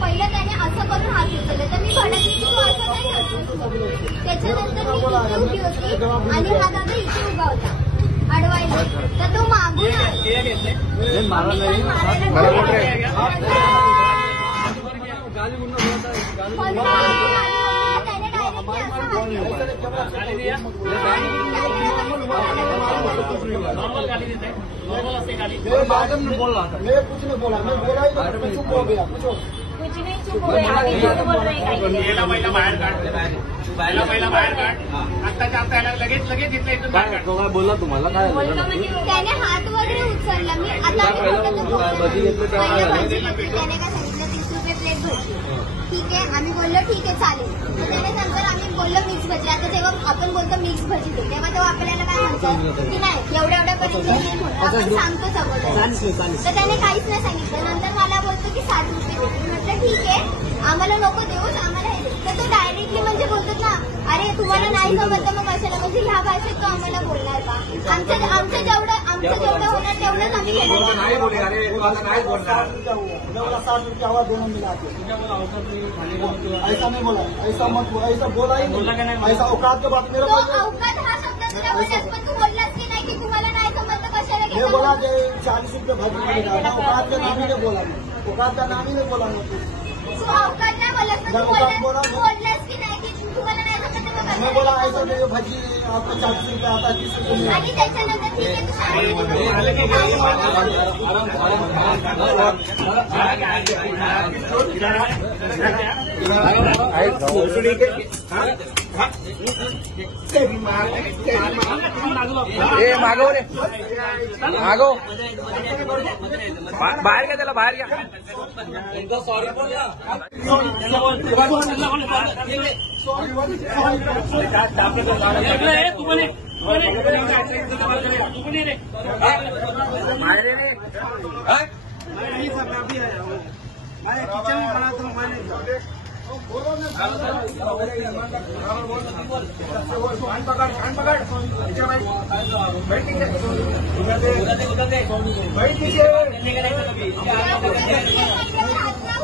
पहिलं त्याने असं करून हात उचलला तर मी भडकली की तू असं नाही करतो. त्याच्यानंतर मी इथे उभी होती आणि हा दादा इथे उभा होता अडवायला, तर तो मागून कुछ नहीं चुप हो गया. बोल रहे पहिला बाहेर काढ, पहिला बाहेर काढ. आत्ताच्या आता याला लगेच इथलं इथून बाहेर काढ. बोलला तुम्हाला काय त्याने हात वगैरे उचलला. मी आता त्याने काय सांगितलं 30 रुपये प्लेट भजी. ठीक आहे, आम्ही बोललो ठीक आहे चालेल. तर त्याने नंतर आम्ही बोललो मिक्स भजी. आता जेव्हा आपण बोलतो मिक्स भजी दे तेव्हा आपल्याला काय म्हणतात की नाही एवढ्यापर्यंत नाही होत, आपण सांगतो सगळं. तर त्याने काहीच नाही सांगितलं. नंतर मला बोलतो की 60 रुपये दे. म्हटलं ठीक आहे, आम्हाला नको देऊच, आम्हाला हे दे. तर तो डायरेक्टली म्हणजे बोलतात ना, अरे तुम्हाला नाही जमत तर मग कशाला, म्हणजे ह्या भाषेत तो आम्हाला बोलणार का? आमचं जेवढं होणार तेवढंच आम्ही केलं. ऐसा नहीं बोला, ऐसा मत बोला, ऐसा बोला ही नहीं, ऐसा औकात के बात मेरा औकात हा शब्द तुला बोललास, पण तू बोललास की नाही की तुम्हाला नाही जमत तर कशाला मैं बोला 40 रुपये भजी मिलेगा. औकात का नाम ही नहीं बोला, मैं औकात का नाम ही नहीं बोला. मैं तू औकात नाही बोललास, पण तू बोललास की नाही की तुम्हाला नाही जमत तर मैं बोला ऐसा नहीं, भजी आपको 40 रुपये आता है, 30 रुपये. आणि त्याच्यानंतर ठीक आहे मागव रे, मागव बाहेर घ्या त्याला, बाहेर घ्या. सॉरी बोला. किचन में बना तो मैंने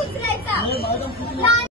उचलायचा.